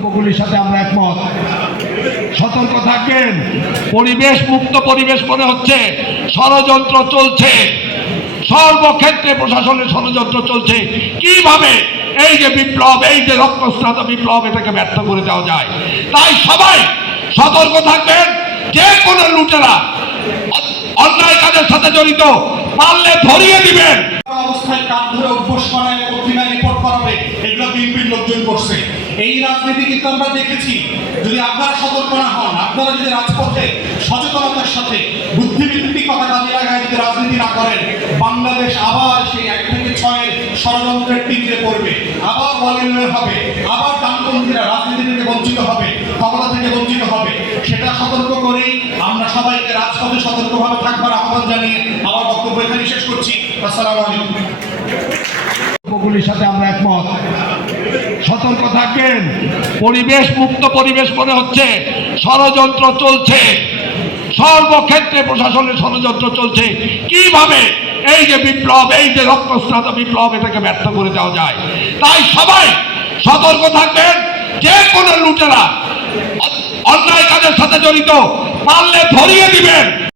বক্তব্যগুলির সাথে আমরা একমত। সতর্ক থাকবেন। পরিবেশ মুক্ত পরিবেশ মনে হচ্ছে। ষড়যন্ত্র চলছে। সর্বক্ষেত্রে প্রশাসনের ষড়যন্ত্র চলছে। কীভাবে এই যে বিপ্লব, এই যে রক্তস্নাত বিপ্লব এটাকে ব্যর্থ করে দেওয়া যায়? তাই সবাই সতর্ক থাকবেন। যে কোনো লুটেরা অন্যায় কাজের সাথে জড়িত, পারলে ধরিয়ে দিবেন। অবস্থায় কাঠ ধরে অভ্যাস করায় পত্রিকায় রিপোর্ট করাবে। এগুলো বিএনপির লোকজন করছে। এই রাজনীতি কিন্তু আমরা দেখেছি। যদি আপনারা সতর্ক না হন, আপনারা যদি রাজপথে সচেতনতার সাথে বুদ্ধিভিত্তিক কথা কাজে লাগায় যদি রাজনীতি না করেন, বাংলাদেশ আবার সেই এক থেকে ছয়ের ষড়যন্ত্রের টিভিতে পড়বে। আবার বলিউড হবে, আবার ডানপন্থীরা রাজনীতি থেকে বঞ্চিত হবে, ক্ষমতা থেকে বঞ্চিত হবে। সেটা সতর্ক করেই আমরা সবাইকে রাজপথে সতর্কভাবে থাকবার আহ্বান জানিয়ে আমার বক্তব্য এখানে শেষ করছি। আসসালামু আলাইকুম। সাথে আমরা একমত। সতর্ক থাকবেন। পরিবেশ মুক্ত পরিবেশ মনে হচ্ছে, ষড়যন্ত্র চলছে। সর্বক্ষেত্রে প্রশাসনের ষড়যন্ত্র চলছে। কীভাবে এই যে বিপ্লব, এই যে রক্তস্নাত বিপ্লব এটাকে ব্যর্থ করে দেওয়া যায়? তাই সবাই সতর্ক থাকবেন। যে কোনো লুটেরা অন্যায় কাজের সাথে জড়িত, পারলে ধরিয়ে দিবেন।